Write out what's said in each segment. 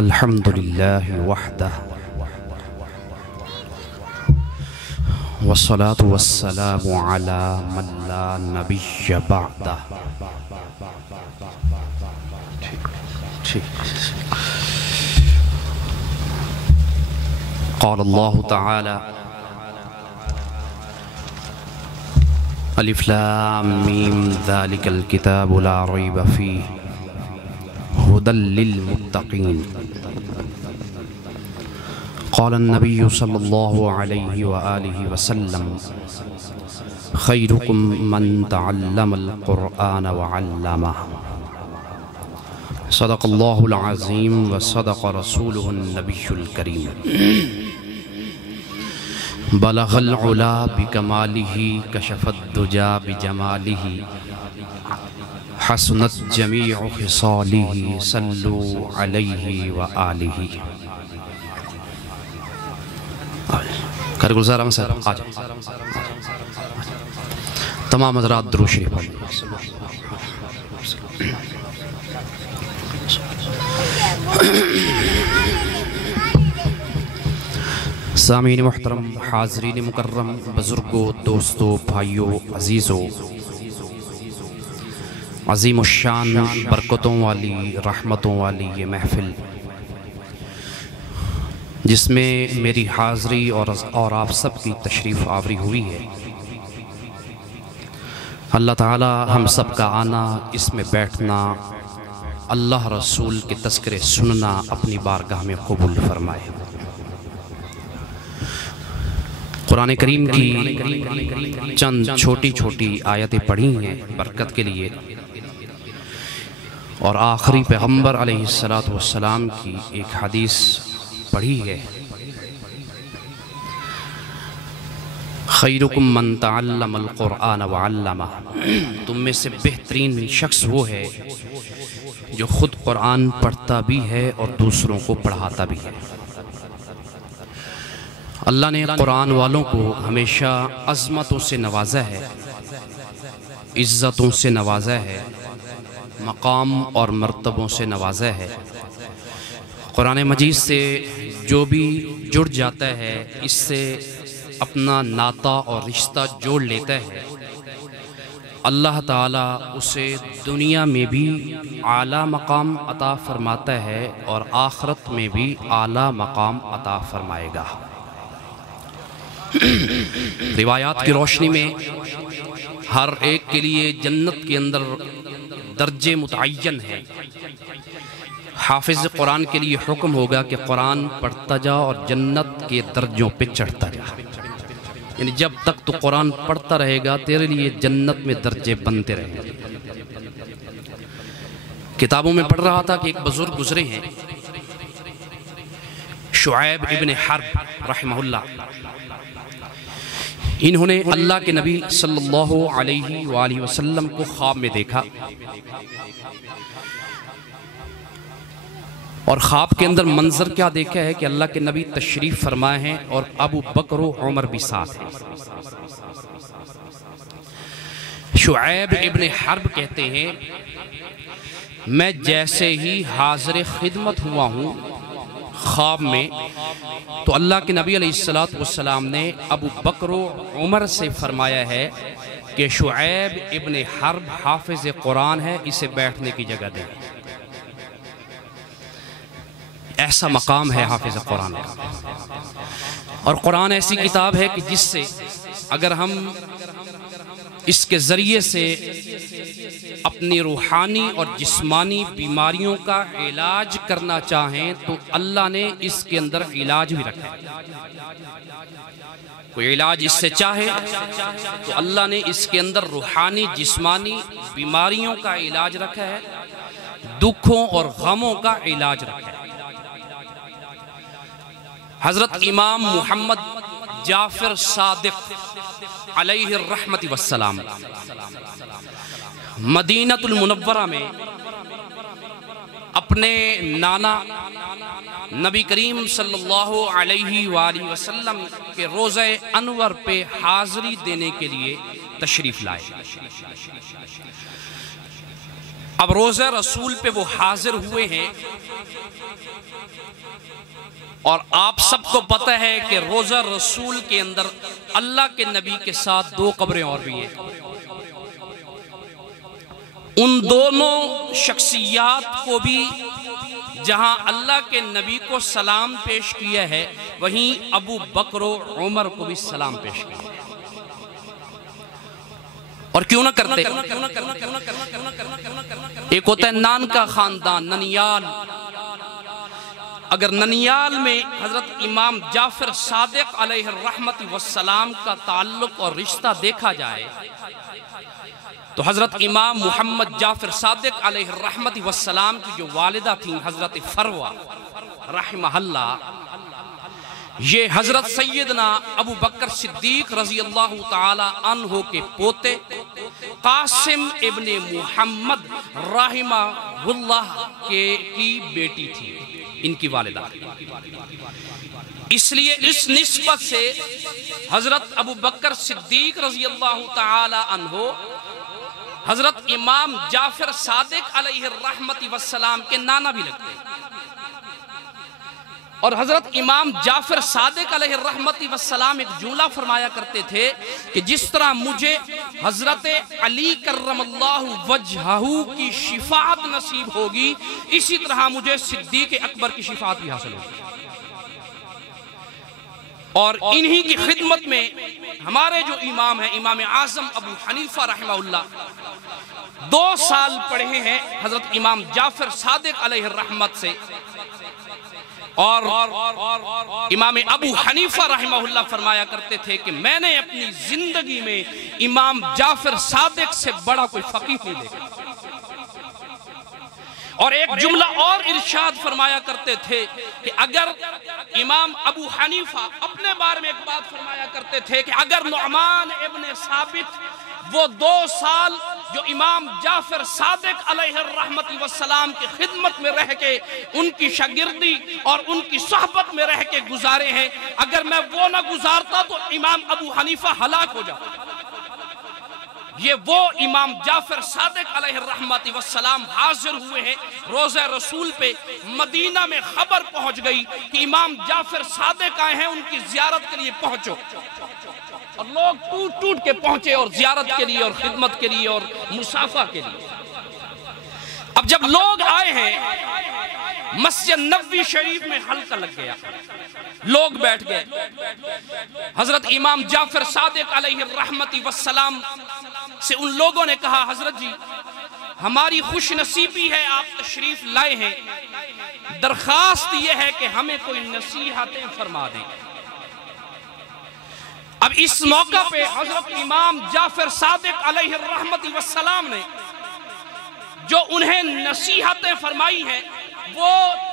الحمد لله وحده والصلاة والسلام على من لا نبي بعده. قال الله تعالى: الف لام میم ذلك الكتاب لا ريب فيه هدى للمتقين. قال النبي صلى الله عليه وآله وسلم: خيركم من تعلم القرآن وعلمه. صدق الله العظيم وصدق رسوله النبي الكريم. بلغ العلا بكماله كشف الدجى بجماله حسنت جميع خصاله صلوا عليه وآله. کر گلزار احمد صاحب آ جائیں. تمام حضرات درود شریف پڑھیں. سامعین محترم، حاضرین مکرم، بزرگوں، دوستوں، بھائیوں، عزیزوں، عظیم الشان برکتوں والی، رحمتوں والی یہ محفل جس میں میری حاضری اور آپ سب کی تشریف آوری ہوئی ہے، اللہ تعالی ہم سب کا آنا، اس میں بیٹھنا، اللہ رسول کے تذکرے سننا اپنی بارگاہ میں قبول فرمائے. قرآن کریم کی چند چھوٹی چھوٹی آیتیں پڑھی ہیں برکت کے لیے، اور آخری پیغمبر علیہ السلام کی ایک حدیث پڑھی ہے: خیرکم من تعلم القرآن وعلمہ. تم میں سے بہترین شخص وہ ہے جو خود قرآن پڑھتا بھی ہے اور دوسروں کو پڑھاتا بھی ہے. اللہ نے قرآن والوں کو ہمیشہ عظمتوں سے نوازا ہے، عزتوں سے نوازا ہے، مقام اور مرتبوں سے نوازا ہے. قرآن مجید سے جو بھی جڑ جاتا ہے، اس سے اپنا ناطہ اور رشتہ جوڑ لیتا ہے، اللہ تعالیٰ اسے دنیا میں بھی اعلیٰ مقام عطا فرماتا ہے اور آخرت میں بھی اعلیٰ مقام عطا فرمائے گا. روایات کی روشنی میں ہر ایک کے لیے جنت کے اندر درجے متعین ہیں. حافظ قرآن کے لیے حکم ہوگا کہ قرآن پڑھتا جا اور جنت کے درجوں پہ چڑھتا جا. یعنی جب تک تو قرآن پڑھتا رہے گا تیرے لیے جنت میں درجے بنتے رہیں گے. کتابوں میں پڑھ رہا تھا کہ ایک بزرگ گزرے ہیں، شعیب ابن حرب رحمہ اللہ. انہوں نے اللہ کے نبی صلی اللہ علیہ وآلہ وسلم کو خواب میں دیکھا، اور خواب کے اندر منظر کیا دیکھا ہے کہ اللہ کے نبی تشریف فرمائے ہیں اور ابو بکر و عمر بھی ساتھ ہیں. شعیب ابن حرب کہتے ہیں، میں جیسے ہی حاضر خدمت ہوا ہوں خواب میں، تو اللہ کے نبی علیہ السلام نے ابو بکر و عمر سے فرمایا ہے کہ شعیب ابن حرب حافظ قرآن ہے، اسے بیٹھنے کی جگہ دیں. ایسا مقام ہے حافظ قرآن کا. اور قرآن ایسی کتاب ہے کہ جس سے اگر ہم اس کے ذریعے سے اپنی روحانی اور جسمانی بیماریوں کا علاج کرنا چاہیں تو اللہ نے اس کے اندر علاج بھی رکھا ہے. کوئی علاج اس سے چاہے تو اللہ نے اس کے اندر روحانی جسمانی بیماریوں کا علاج رکھا ہے، دکھوں اور غموں کا علاج رکھا ہے. حضرت امام محمد جعفر صادق علیہ الرحمت والسلام مدینہ المنورہ میں اپنے نانا نبی کریم صلی اللہ علیہ وآلہ وسلم کے روضہ انور پہ حاضری دینے کے لیے تشریف لائے. اب روزہ رسول پہ وہ حاضر ہوئے ہیں، اور آپ سب کو پتہ ہے کہ روزہ رسول کے اندر اللہ کے نبی کے ساتھ 2 قبریں اور بھی ہیں۔ ان دونوں شخصیات کو بھی جہاں اللہ کے نبی کو سلام پیش کیا ہے، وہیں ابو بکر و عمر کو بھی سلام پیش کیا ہے۔ اور کیوں نہ کرتے؟ ایک ہوتا ہے نان کا خاندان، ننیال۔ اگر ننیال میں حضرت امام جعفر صادق علیہ الرحمت والسلام کا تعلق اور رشتہ دیکھا جائے تو حضرت امام محمد جعفر صادق علیہ الرحمت والسلام کی جو والدہ تھیں حضرت فروہ رحمہ اللہ، یہ حضرت سیدنا ابو بکر صدیق رضی اللہ تعالی عنہ کے پوتے قاسم ابن محمد رحمہ اللہ کی بیٹی تھی، ان کی والدہ۔ اس لیے اس نسبت سے حضرت ابو بکر صدیق رضی اللہ تعالی عنہ حضرت امام جعفر صادق علیہ الرحمت والسلام کے نانا بھی لگتے ہیں۔ اور حضرت امام جعفر صادق علیہ الرحمت والسلام ایک جملہ فرمایا کرتے تھے کہ جس طرح مجھے حضرت علی کرم اللہ وجہہ کی شفاعت نصیب ہوگی، اسی طرح مجھے صدیق اکبر کی شفاعت بھی حاصل ہوگی۔ اور انہی کی خدمت میں ہمارے جو امام ہیں، امام اعظم ابو حنیفہ رحمہ اللہ 2 سال پڑھے ہیں حضرت امام جعفر صادق علیہ الرحمت سے، اور امام ابو حنیفہ رحمہ اللہ فرمایا کرتے تھے کہ میں نے اپنی زندگی میں امام جعفر صادق سے بڑا کوئی فقیہ نہیں دیکھا۔ اور ایک جملہ اور ارشاد فرمایا کرتے تھے کہ اگر امام ابو حنیفہ اپنے بارے میں ایک بات فرمایا کرتے تھے کہ اگر نعمان ابن ثابت وہ 2 سال جو امام جعفر صادق علیہ الرحمت والسلام کی خدمت میں رہ کے ان کی شاگردی اور ان کی صحبت میں رہ کے گزارے ہیں، اگر میں وہ نہ گزارتا تو امام ابو حنیفہ ہلاک ہو جاتا۔ یہ وہ امام جعفر صادق علیہ الرحمت والسلام حاضر ہوئے ہیں روزہ رسول پہ۔ مدینہ میں خبر پہنچ گئی کہ امام جعفر صادق آئے ہیں، ان کی زیارت کے لیے پہنچو، اور لوگ ٹوٹ ٹوٹ کے پہنچے اور زیارت کے لیے اور خدمت کے لیے اور مصافحہ کے لیے۔ اب جب لوگ آئے ہیں، مسجد نبوی شریف میں حلقہ لگ گیا، لوگ بیٹھ گئے۔ حضرت امام جعفر صادق علیہ الرحمت والسلام سے ان لوگوں نے کہا، حضرت جی ہماری خوش نصیبی ہے آپ تشریف لائے ہیں، درخواست یہ ہے کہ ہمیں کوئی نصیحتیں فرما دیں۔ اب اس موقع پہ حضرت امام جعفر صادق علیہ الرحمت والسلام نے جو انہیں نصیحتیں فرمائی ہیں وہ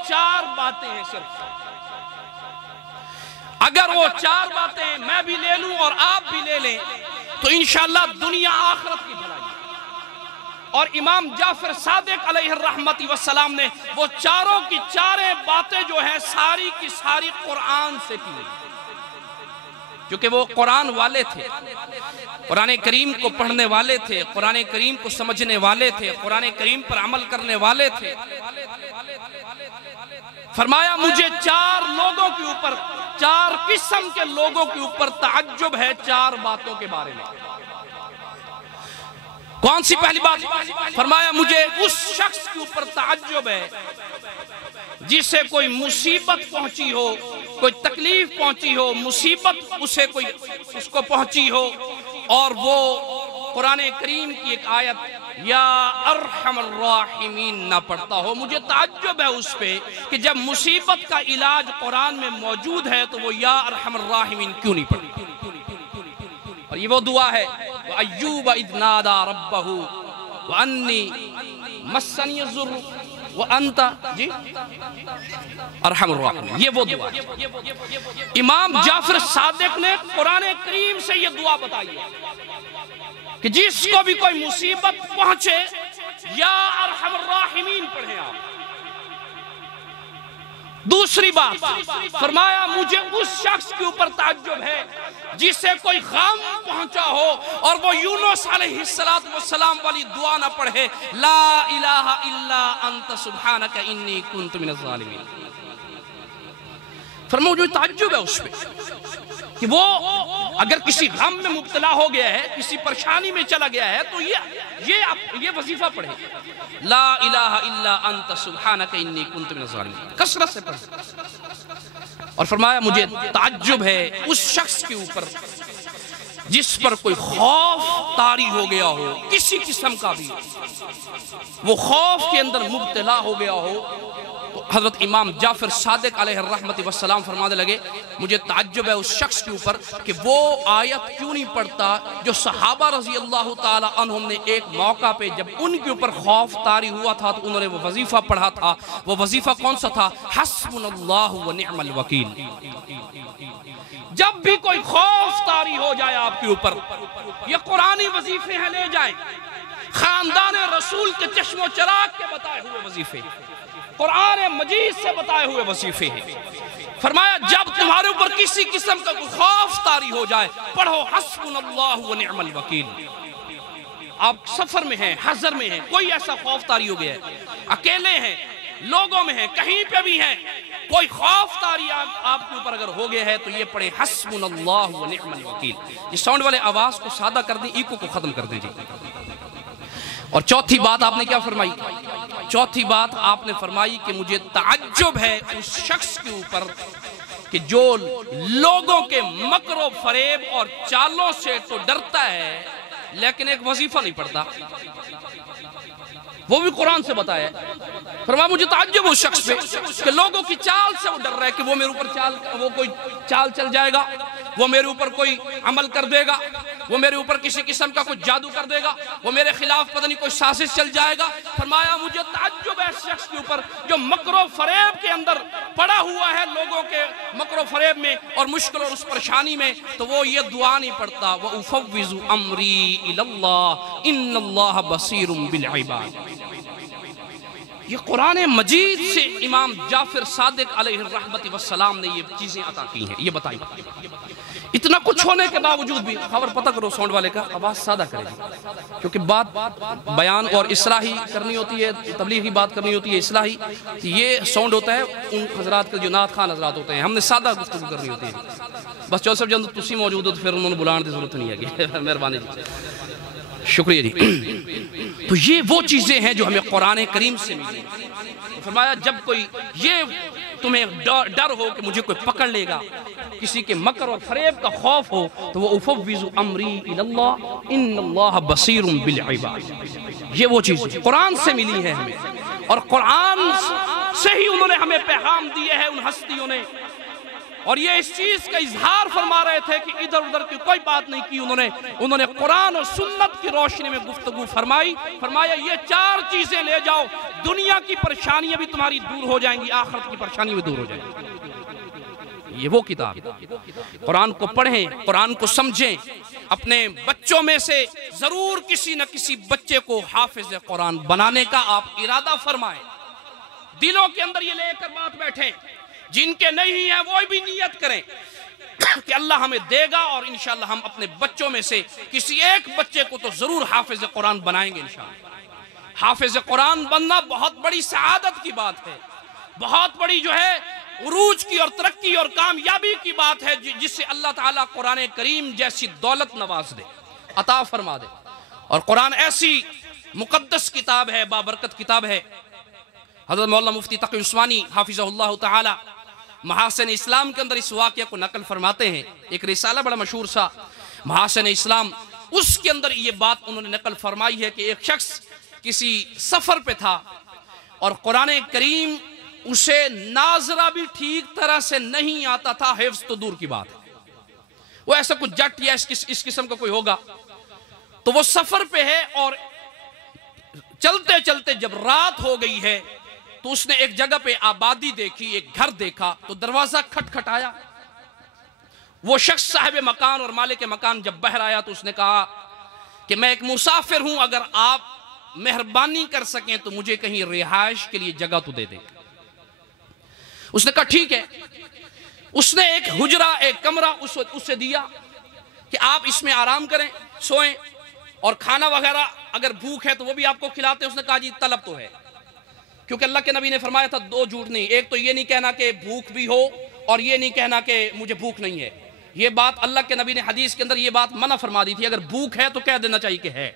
4 باتیں ہیں صرف۔ اگر وہ 4 باتیں میں بھی لے لوں اور آپ بھی لے لیں تو انشاءاللہ دنیا آخرت کی بھلائی ہے۔ اور امام جعفر صادق علیہ الرحمت والسلام نے وہ 4 کی 4 باتیں جو ہیں ساری کی ساری قرآن سے کی، کیونکہ وہ قرآن والے تھے، قرآن کریم کو پڑھنے والے تھے، قرآن کریم کو سمجھنے والے تھے، قرآن کریم پر عمل کرنے والے تھے۔ فرمایا مجھے 4 لوگوں کے اوپر، 4 قسم کے لوگوں کے اوپر تعجب ہے 4 باتوں کے بارے میں۔ کون سی پہلی بات؟ فرمایا مجھے اس شخص کے اوپر تعجب ہے جسے کوئی مصیبت پہنچی ہو، کوئی تکلیف پہنچی ہو، مصیبت اس کو پہنچی ہو، اور وہ قرآن کریم کی ایک آیت یا ارحم الراحمین نہ پڑھتا ہو۔ مجھے تعجب ہے اس پہ کہ جب مصیبت کا علاج قرآن میں موجود ہے تو وہ یا ارحم الراحمین کیوں نہیں پڑھتا۔ اور یہ وہ دعا ہے وَأَيُّوبَ إِذْ نَادَى رَبَّهُ وَأَنِّي مَسَّنِيَ الضُّرُّ وَأَنْتَ جی ارحم الراحمین، یہ وہ دعا ہے۔ امام جعفر صادق نے قرآن کریم سے یہ دعا بتائی ہے کہ جس کو بھی کوئی مصیبت پہنچے یا ارحم الراحمین پڑھیں آپ۔ دوسری بات فرمایا مجھے اس شخص کے اوپر تعجب ہے جسے کوئی غم پہنچا ہو اور وہ یونس علیہ السلام والی دعا نہ پڑھے، لا الہ الا انت سبحانک انی کنت من الظالمین۔ فرماؤ جو تعجب ہے اس پہ کہ وہ اگر کسی غم میں مبتلا ہو گیا ہے، کسی پریشانی میں چلا گیا ہے، تو یہ وظیفہ پڑھے، لا الہ الا انت سبحانک انی کنت من الظالمین، کثرت سے پڑھے۔ اور فرمایا مجھے تعجب ہے اس شخص کے اوپر جس پر کوئی خوف طاری ہو گیا ہو، کسی قسم کا بھی، وہ خوف کے اندر مبتلا ہو گیا ہو۔ تو حضرت امام جعفر صادق علیہ الرحمت والسلام فرمانے لگے مجھے تعجب ہے اس شخص کے اوپر کہ وہ آیت کیوں نہیں پڑھتا جو صحابہ رضی اللہ تعالی عنہم نے ایک موقع پہ جب ان کے اوپر خوف طاری ہوا تھا تو انہوں نے وہ وظیفہ پڑھا تھا۔ وہ وظیفہ کون سا تھا؟ حسبنا اللہ و نعم الوکیل۔ جب بھی کوئی خوف طاری ہو جائے آپ کے اوپر، یہ قرآنی وظیفے ہیں، لے جائیں، خاندان رسول کے چشم و چراغ کے بتائے ہوئے وظیفے، قرآن مجید سے بتائے ہوئے وظیفے ہیں۔ فرمایا جب تمہارے اوپر کسی قسم کا خوف طاری ہو جائے، پڑھو حسبنا اللہ و نعم الوکیل۔ آپ سفر میں ہیں، حضر میں ہیں، کوئی ایسا خوف طاری ہو گیا ہے، اکیلے ہیں، لوگوں میں ہیں، کہیں پہ بھی ہیں، کوئی خوف طاری آپ کے اوپر اگر ہو گیا ہے تو یہ پڑھے حسبنا اللہ و نعم الوکیل۔ یہ ساؤنڈ والے آواز کو سادہ کر دیں، ایکو کو ختم کر دیں جی۔ اور چوتھی بات آپ نے کیا فرمائی؟ چوتھی بات آپ نے فرمائی کہ مجھے تعجب ہے اس شخص کے اوپر کہ جو لوگوں کے مکر و فریب اور چالوں سے تو ڈرتا ہے لیکن ایک وظیفہ نہیں پڑھتا، وہ بھی قرآن سے بتایا ہے۔ فرمایا مجھے تعجب اس شخص پہ کہ لوگوں کی چال سے وہ ڈر رہا ہے کہ وہ میرے اوپر وہ کوئی چال چل جائے گا، وہ میرے اوپر کوئی عمل کر دے گا، وہ میرے اوپر کسی قسم کا کوئی جادو کر دے گا، وہ میرے خلاف پتہ نہیں کوئی سازش چل جائے گا۔ فرمایا مجھے تعجب ہے اس شخص کے اوپر جو مکر و فریب کے اندر پڑا ہوا ہے، لوگوں کے مکر و فریب میں اور مشکل اور اس پریشانی میں، تو وہ یہ دعا نہیں پڑھتا، وَأُفَوِّضُ أَمْرِي إِلَى اللَّهِ إِنَّ اللَّهَ بَصِيرٌ بِالْعِبَادِ۔ یہ قرآن مجید سے امام جعفر صادق علیہ الرحمت والسلام نے یہ چیزیں عطا کی ہیں، یہ بتائی۔ اتنا کچھ ہونے کے باوجود بھی خبر پتہ کرو ساؤنڈ والے کا، آواز سادہ کرے، کیونکہ بات بیان اور اصلاحی کرنی ہوتی ہے، تبلیغی بات کرنی ہوتی ہے، اصلاحی، یہ ساؤنڈ ہوتا ہے ان حضرات کے جو نعت خان حضرات ہوتے ہیں، ہم نے سادہ گفتگو کرنی ہوتی ہے۔ بس چوسف جب تسی موجود ہو تو پھر انہوں نے بلان کی ضرورت نہیں ہے، مہربانی جی، شکریہ جی۔ تو یہ وہ چیزیں ہیں جو ہمیں قرآن کریم سے ملی۔ فرمایا جب کوئی یہ تمہیں ڈر ہو کہ مجھے کوئی پکڑ لے گا، کسی کے مکر اور فریب کا خوف ہو، تو وہ افوض امری الی اللہ ان اللہ بصیر بالعباد۔ یہ وہ چیز قرآن سے ملی ہے ہمیں، اور قرآن سے ہی انہوں نے ہمیں پیغام دیے ہیں ان ہستیوں نے، اور یہ اس چیز کا اظہار فرما رہے تھے کہ ادھر ادھر کی کوئی بات نہیں کی انہوں نے قرآن اور سنت کی روشنی میں گفتگو فرمائی۔ فرمایا یہ چار چیزیں لے جاؤ، دنیا کی پریشانیاں بھی تمہاری دور ہو جائیں گی، آخرت کی پریشانی بھی دور ہو جائیں گی۔ یہ وہ کتاب، قرآن کو پڑھیں، قرآن کو سمجھیں، اپنے بچوں میں سے ضرور کسی نہ کسی بچے کو حافظ قرآن بنانے کا آپ ارادہ فرمائیں، دلوں کے اندر یہ لے کر بات بیٹھیں، جن کے نہیں ہیں وہ بھی نیت کریں کہ اللہ ہمیں دے گا اور انشاءاللہ ہم اپنے بچوں میں سے کسی ایک بچے کو تو ضرور حافظ قرآن بنائیں گے انشاءاللہ۔ حافظ قرآن بننا بہت بڑی سعادت کی بات ہے، بہت بڑی جو ہے عروج کی اور ترقی اور کامیابی کی بات ہے، جس سے اللہ تعالیٰ قرآن کریم جیسی دولت نواز دے، عطا فرما دے۔ اور قرآن ایسی مقدس کتاب ہے، بابرکت کتاب ہے۔ حضرت مولانا مفتی تقی عثمانی حافظہ اللہ تعالی محاسن اسلام کے اندر اس واقعہ کو نقل فرماتے ہیں، ایک رسالہ بڑا مشہور سا محاسن اسلام، اس کے اندر یہ بات انہوں نے نقل فرمائی ہے کہ ایک شخص کسی سفر پہ تھا اور قرآن کریم اسے ناظرہ بھی ٹھیک طرح سے نہیں آتا تھا، حفظ تو دور کی بات ہے، وہ ایسا کچھ جٹ یا اس قسم کا کوئی ہوگا، تو وہ سفر پہ ہے اور چلتے چلتے جب رات ہو گئی ہے تو اس نے ایک جگہ پہ آبادی دیکھی، ایک گھر دیکھا، تو دروازہ کھٹکھٹایا۔ وہ شخص صاحب مکان اور مالک مکان جب باہر آیا تو اس نے کہا کہ میں ایک مسافر ہوں، اگر آپ مہربانی کر سکیں تو مجھے کہیں رہائش کے لیے جگہ تو دے دیں۔ اس نے کہا ٹھیک ہے۔ اس نے ایک حجرہ، ایک کمرہ اسے دیا، کہ آپ اس میں آرام کریں، سوئیں، اور کھانا وغیرہ اگر بھوک ہے تو وہ بھی آپ کو کھلاتے ہیں۔ اس نے کہا جی طلب تو ہے، کیونکہ اللہ کے نبی نے فرمایا تھا دو جھوٹ نہیں، ایک تو یہ نہیں کہنا کہ بھوک بھی ہو اور یہ نہیں کہنا کہ مجھے بھوک نہیں ہے۔ یہ بات اللہ کے نبی نے حدیث کے اندر یہ بات منع فرما دی تھی، اگر بھوک ہے تو کہہ دینا چاہیے کہ ہے،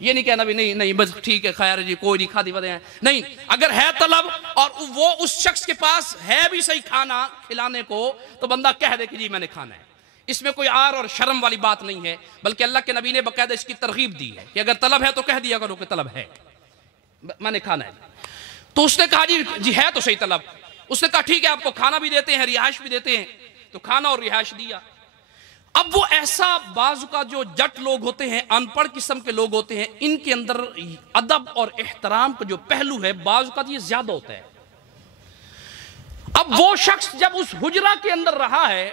یہ نہیں کہنا بھی نہیں بس ٹھیک ہے خیر جی کوئی نہیں کھا دی بدے ہیں، نہیں، اگر ہے طلب اور وہ اس شخص کے پاس ہے بھی صحیح کھانا کھلانے کو تو بندہ کہہ دے کہ جی میں نے کھانا ہے، اس میں کوئی عار اور شرم والی بات نہیں ہے، بلکہ اللہ کے نبی نے باقاعدہ اس کی ترغیب دی ہے کہ اگر طلب ہے تو کہہ دیا کرو کہ طلب ہے، میں نے کھانا ہے۔ تو اس نے کہا جی ہے تو صحیح طلب، اس نے کہا ٹھیک ہے آپ کو کھانا بھی دیتے ہیں رہائش بھی دیتے ہیں، تو کھانا اور رہائش دیا۔ اب وہ ایسا بعض کا جو جٹ لوگ ہوتے ہیں، ان پڑھ قسم کے لوگ ہوتے ہیں، ان کے اندر ادب اور احترام کا جو پہلو ہے بعض کا یہ زیادہ ہوتا ہے۔ اب وہ شخص جب اس حجرہ کے اندر رہا ہے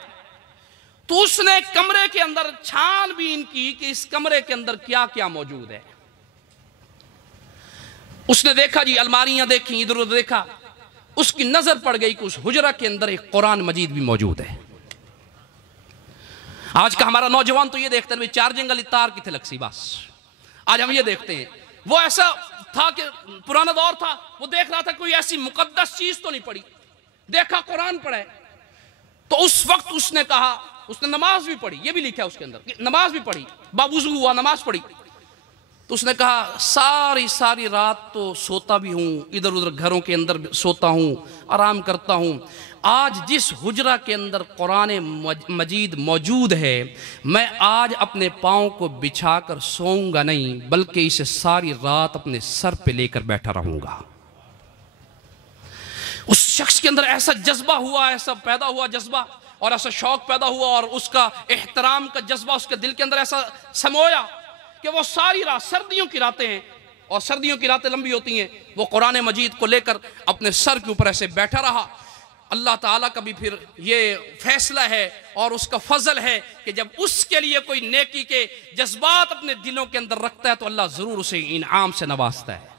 تو اس نے کمرے کے اندر چھان بین کی کہ اس کمرے کے اندر کیا کیا موجود ہے۔ اس نے دیکھا جی الماریاں دیکھیں، ادھر ادھر دیکھا، اس کی نظر پڑ گئی کہ اس حجرہ کے اندر ایک قرآن مجید بھی موجود ہے۔ آج کا ہمارا نوجوان تو یہ دیکھتے ہیں چارجنگ والی تار کتنے لگ سی، بس آج ہم یہ دیکھتے ہیں۔ وہ ایسا تھا کہ پرانا دور تھا، وہ دیکھ رہا تھا کوئی ایسی مقدس چیز تو نہیں پڑی، دیکھا قرآن پڑھا ہے، تو اس وقت اس نے کہا، اس نے نماز بھی پڑھی، یہ بھی لکھا ہے اس کے اندر، نماز بھی پڑھی، باوضو ہوا نماز پڑھی، تو اس نے کہا ساری رات تو سوتا بھی ہوں، ادھر ادھر گھروں کے اندر سوتا ہوں، آرام کرتا ہوں، آج جس حجرہ کے اندر قرآن مجید موجود ہے میں آج اپنے پاؤں کو بچھا کر سوؤں گا نہیں، بلکہ اسے ساری رات اپنے سر پہ لے کر بیٹھا رہوں گا۔ اس شخص کے اندر ایسا جذبہ ہوا، ایسا پیدا ہوا جذبہ اور ایسا شوق پیدا ہوا، اور اس کا احترام کا جذبہ اس کے دل کے اندر ایسا سمویا کہ وہ ساری رات، سردیوں کی راتیں ہیں اور سردیوں کی راتیں لمبی ہوتی ہیں، وہ قرآن مجید کو لے کر اپنے سر کے اوپر ایسے بیٹھا رہا۔ اللہ تعالیٰ کا بھی پھر یہ فیصلہ ہے اور اس کا فضل ہے کہ جب اس کے لیے کوئی نیکی کے جذبات اپنے دلوں کے اندر رکھتا ہے تو اللہ ضرور اسے انعام سے نوازتا ہے۔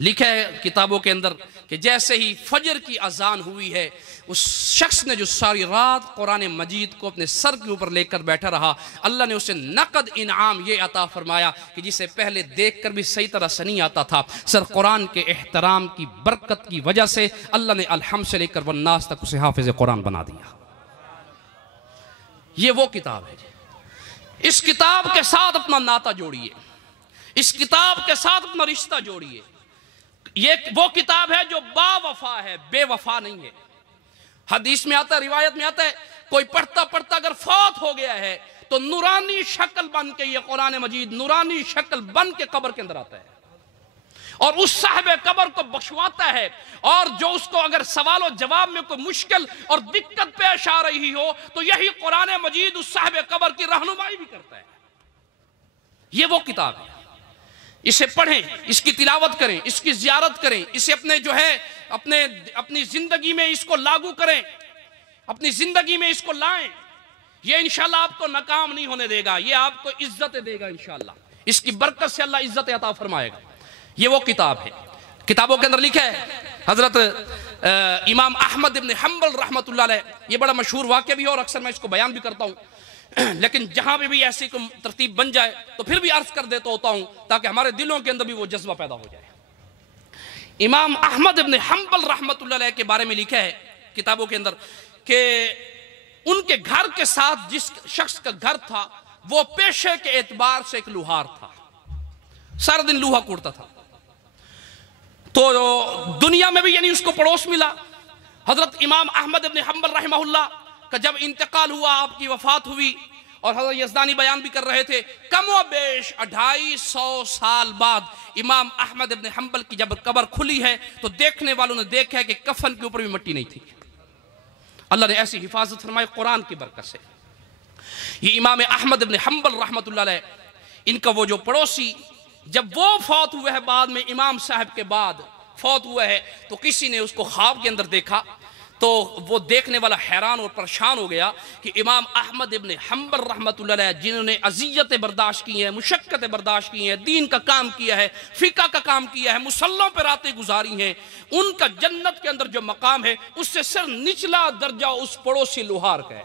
لکھا ہے کتابوں کے اندر کہ جیسے ہی فجر کی اذان ہوئی ہے، اس شخص نے جو ساری رات قرآن مجید کو اپنے سر کے اوپر لے کر بیٹھا رہا، اللہ نے اسے نقد انعام یہ عطا فرمایا کہ جسے پہلے دیکھ کر بھی صحیح طرح سے نہیں آتا تھا، سر قرآن کے احترام کی برکت کی وجہ سے اللہ نے الحمد سے لے کر والناس تک اسے حافظ قرآن بنا دیا۔ یہ وہ کتاب ہے، اس کتاب کے ساتھ اپنا ناطہ جوڑیے، اس کتاب کے ساتھ اپنا رشتہ جوڑیے۔ یہ وہ کتاب ہے جو با وفا ہے، بے وفا نہیں ہے۔ حدیث میں آتا ہے، روایت میں آتا ہے، کوئی پڑھتا پڑھتا اگر فوت ہو گیا ہے تو نورانی شکل بن کے یہ قرآن مجید نورانی شکل بن کے قبر کے اندر آتا ہے اور اس صاحب قبر کو بخشواتا ہے، اور جو اس کو اگر سوال و جواب میں کوئی مشکل اور دقت پیش آ رہی ہو تو یہی قرآن مجید اس صاحب قبر کی رہنمائی بھی کرتا ہے۔ یہ وہ کتاب ہے، اسے پڑھیں، اس کی تلاوت کریں، اس کی زیارت کریں، اسے اپنے جو ہے اپنی زندگی میں اس کو لاگو کریں، اپنی زندگی میں اس کو لائیں۔ یہ انشاءاللہ آپ کو ناکام نہیں ہونے دے گا، یہ آپ کو عزت دے گا انشاءاللہ، اس کی برکت سے اللہ عزت عطا فرمائے گا۔ یہ وہ کتاب ہے، کتابوں کے اندر لکھا ہے حضرت امام احمد ابن حنبل رحمۃ اللہ علیہ، یہ بڑا مشہور واقعہ بھی ہے اور اکثر میں اس کو بیان بھی کرتا ہوں، لیکن جہاں بھی ایسی کوئی ترتیب بن جائے تو پھر بھی عرض کر دیتا ہوتا ہوں تاکہ ہمارے دلوں کے اندر بھی وہ جذبہ پیدا ہو جائے۔ امام احمد ابن حنبل رحمۃ اللہ علیہ کے بارے میں لکھا ہے کتابوں کے اندر کہ ان کے گھر کے ساتھ جس شخص کا گھر تھا وہ پیشے کے اعتبار سے ایک لوہار تھا، سارا دن لوہا کوڑتا تھا، تو دنیا میں بھی یعنی اس کو پڑوس ملا۔ حضرت امام احمد ابن حنبل رحمہ اللہ کا جب انتقال ہوا، آپ کی وفات ہوئی، اور حضرت یزدانی بیان بھی کر رہے تھے کم و بیش 250 سال بعد امام احمد ابن حنبل کی جب قبر کھلی ہے تو دیکھنے والوں نے دیکھا ہے کہ کفن کے اوپر بھی مٹی نہیں تھی۔ اللہ نے ایسی حفاظت فرمائی قرآن کی برکت سے۔ یہ امام احمد ابن حنبل رحمۃ اللہ علیہ، ان کا وہ جو پڑوسی، جب وہ فوت ہوئے ہے بعد میں امام صاحب کے بعد فوت ہوا ہے تو کسی نے اس کو خواب کے اندر دیکھا تو وہ دیکھنے والا حیران اور پریشان ہو گیا کہ امام احمد ابن حنبل رحمۃ اللہ علیہ جنہوں نے اذیتیں برداشت کی ہیں، مشقتیں برداشت کی ہیں، دین کا کام کیا ہے، فقہ کا کام کیا ہے، مصلوں پہ راتیں گزاری ہیں، ان کا جنت کے اندر جو مقام ہے اس سے صرف نچلا درجہ اس پڑوسی لوہار کا ہے۔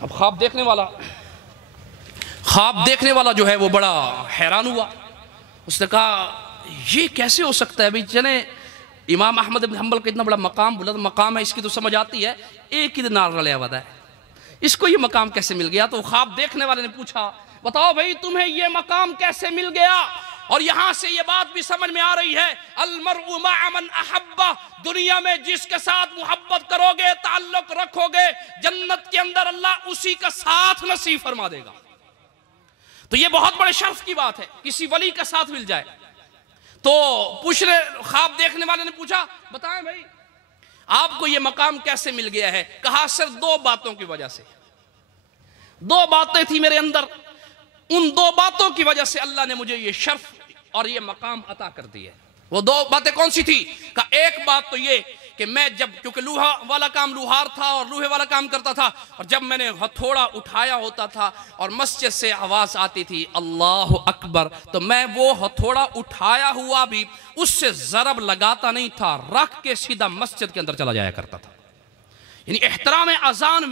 اب خواب دیکھنے والا جو ہے وہ بڑا حیران ہوا. اس نے کہا یہ کیسے ہو سکتا ہے بھئی؟ چلیں امام احمد بن حنبل کا اتنا بڑا مقام، بلند مقام ہے، اس کی تو سمجھ آتی ہے، ایک ہی دن رلیا ودا ہے، اس کو یہ مقام کیسے مل گیا؟ تو خواب دیکھنے والے نے پوچھا بتاؤ بھئی تمہیں یہ مقام کیسے مل گیا؟ اور یہاں سے یہ بات بھی سمجھ میں آ رہی ہے المرء مع من احبہ، دنیا میں جس کے ساتھ محبت کرو گے، تعلق رکھو گے، جنت کے اندر اللہ اسی کا ساتھ نصیب فرما دے گا. تو یہ بہت بڑے شرف کی بات ہے کسی ولی کا ساتھ مل جائے. تو خواب دیکھنے والے نے پوچھا بتائیں بھائی آپ کو یہ مقام کیسے مل گیا ہے؟ کہا صرف 2 باتوں کی وجہ سے. 2 باتیں تھی میرے اندر، ان 2 باتوں کی وجہ سے اللہ نے مجھے یہ شرف اور یہ مقام عطا کر دی ہے. وہ 2 باتیں کون سی تھی؟ کہا ایک بات تو یہ کہ میں کیونکہ لوہا والا کام لوہار تھا اور لوہے والا کام کرتا تھا، اور جب میں نے ہتھوڑا اٹھایا ہوتا تھا اور مسجد سے آواز آتی تھی اللہ اکبر، تو میں وہ ہتھوڑا اٹھایا ہوا بھی اس سے ضرب لگاتا نہیں تھا، رکھ کے سیدھا مسجد کے اندر چلا جایا کرتا تھا. یعنی احترام اذان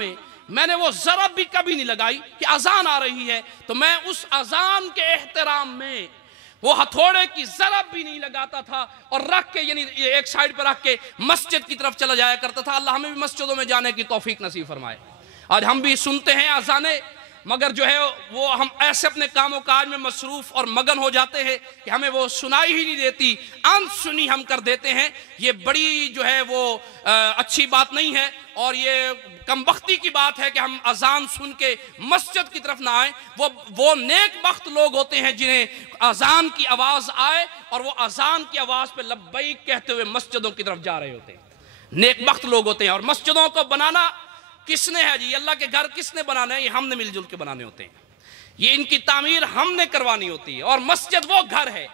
میں نے وہ ضرب بھی کبھی نہیں لگائی کہ اذان آ رہی ہے تو میں اس اذان کے احترام میں وہ ہتھوڑے کی ضرب بھی نہیں لگاتا تھا اور رکھ کے یعنی ایک سائیڈ پہ رکھ کے مسجد کی طرف چلا جایا کرتا تھا. اللہ ہمیں بھی مسجدوں میں جانے کی توفیق نصیب فرمائے. آج ہم بھی سنتے ہیں اذانیں، مگر جو ہے وہ ہم ایسے اپنے کام و کاج میں مصروف اور مگن ہو جاتے ہیں کہ ہمیں وہ سنائی ہی نہیں دیتی، ان سنی ہم کر دیتے ہیں. یہ بڑی جو ہے وہ اچھی بات نہیں ہے اور یہ کم بختی کی بات ہے کہ ہم اذان سن کے مسجد کی طرف نہ آئیں. وہ نیک بخت لوگ ہوتے ہیں جنہیں اذان کی آواز آئے اور وہ اذان کی آواز پہ لبیک کہتے ہوئے مسجدوں کی طرف جا رہے ہوتے ہیں. نیک بخت لوگ ہوتے ہیں. اور مسجدوں کو بنانا کس نے ہے جی؟ اللہ کے گھر کس نے بنانا ہے؟ یہ ہم نے مل جل کے بنانے ہوتے ہیں. یہ ان کی تعمیر ہم نے کروانی ہوتی ہے. اور مسجد وہ گھر ہے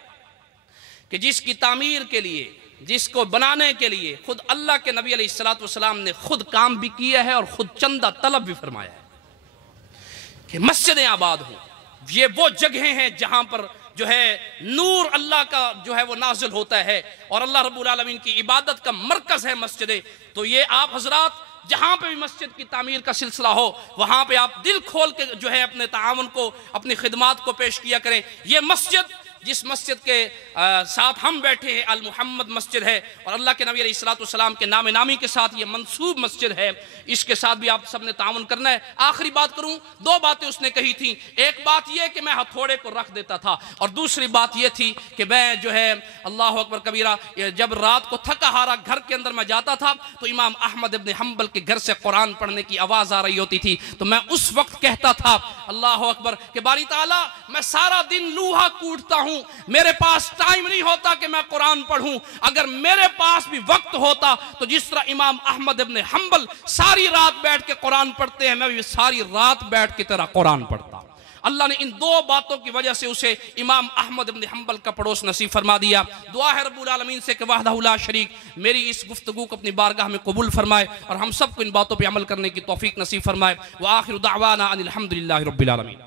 کہ جس کی تعمیر کے لیے، جس کو بنانے کے لیے خود اللہ کے نبی علیہ السلام نے خود کام بھی کیا ہے اور خود چندہ طلب بھی فرمایا ہے کہ مسجدیں آباد ہوں. یہ وہ جگہیں ہیں جہاں پر جو ہے نور اللہ کا جو ہے وہ نازل ہوتا ہے اور اللہ رب العالمین کی عبادت کا مرکز ہے مسجدیں. تو یہ آپ حضرات جہاں پہ بھی مسجد کی تعمیر کا سلسلہ ہو وہاں پہ آپ دل کھول کے جو ہے اپنے تعاون کو، اپنی خدمات کو پیش کیا کریں. یہ مسجد جس مسجد کے ساتھ ہم بیٹھے ہیں المحمد مسجد ہے اور اللہ کے نبی علیہ السلام کے نام نامی کے ساتھ یہ منسوب مسجد ہے. اس کے ساتھ بھی آپ سب نے تعاون کرنا ہے. آخری بات کروں، 2 باتیں اس نے کہی تھیں. ایک بات یہ کہ میں ہتھوڑے کو رکھ دیتا تھا اور دوسری بات یہ تھی کہ میں جو ہے اللہ اکبر کبیرہ جب رات کو تھکا ہارا گھر کے اندر میں جاتا تھا تو امام احمد ابن حنبل کے گھر سے قرآن پڑھنے کی آواز آ رہی ہوتی تھی تو میں اس وقت کہتا تھا اللہ اکبر کہ باری تعالیٰ میں سارا دن لوہا کوٹتا ہوں، میرے پاس ٹائم نہیں ہوتا کہ میں قرآن پڑھوں. اگر میرے پاس بھی وقت ہوتا تو جس طرح امام احمد ابن حنبل ساری رات بیٹھ کے قرآن پڑھتے ہیں میں بھی ساری رات بیٹھ کے تیرا قرآن پڑھتا. اللہ نے ان 2 باتوں کی وجہ سے اسے امام احمد ابن حنبل کا پڑوس نصیب فرما دیا. دعا ہے رب العالمین سے کہ وحدہ لا شریک میری اس گفتگو کو اپنی بارگاہ میں قبول فرمائے اور ہم سب کو ان باتوں پہ عمل کرنے کی توفیق نصیب فرمائے. وآخر دعوانا ان الحمدللہ رب العالمین.